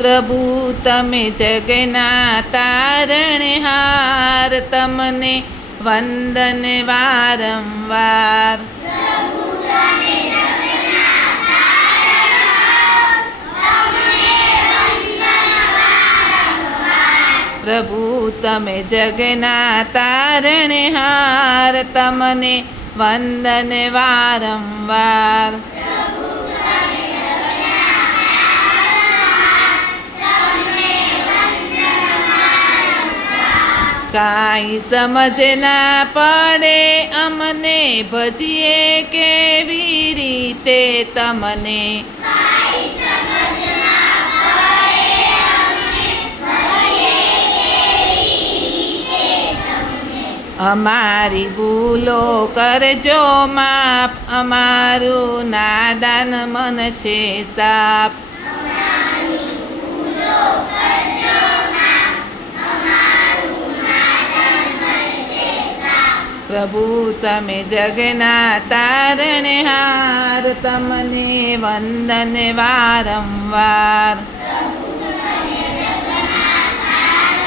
પ્રભુ તમે જગના તારણહાર તમને વંદન વારંવાર પ્રભુ તમે જગના તારણહાર તમને વંદન વારંવાર કાંઈ સમજ ના પડે, અમને ભજીએ કેવી રીતે તમને? અમારી ભૂલો કરજો માપ અમારું નાદાન મન છે સાપ પ્રભુ તમે જગના તારણહાર તમને વંદન વારંવાર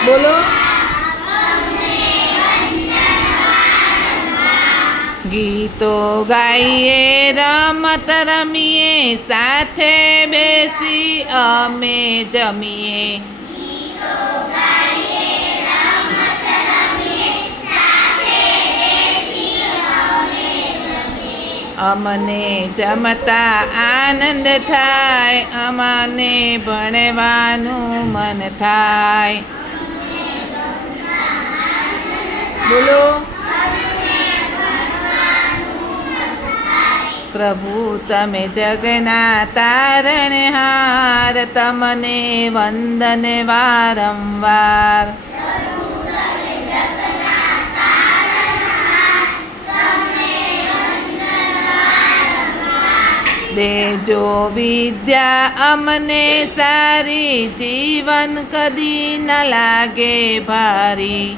બોલો ગીતો ગાઈએ રમત રમીએ સાથે બેસી અમે જમીએ અમને જમતા આનંદ થાય, અમને ભણવાનું મન થાય. બોલો. પ્રભુ, તમે જગના તારણ હાર, તમને વંદન વારંવાર. દેજો વિદ્યા અમને સારી જીવન કદી ન લાગે ભારી.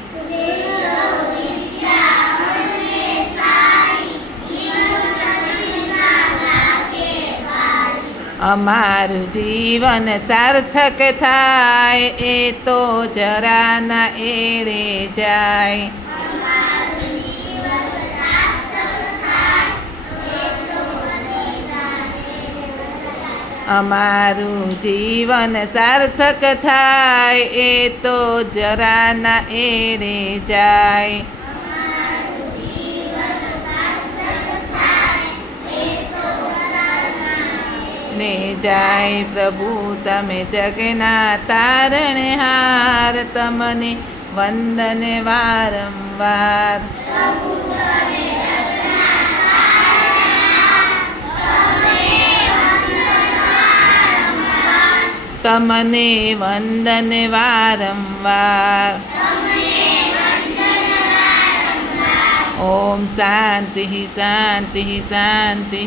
અમારું જીવન સાર્થક થાય, એ તો જરા ના એળે જાય. અમારું જીવન સાર્થક થાય, એ તો જરા ના એળે જાય. ને જાય પ્રભુ, તમે જગના તારણ હાર, તમને વંદન વારંવાર. તમને વંદન વારંવાર ઓમ શાંતિ શાંતિ શાંતિ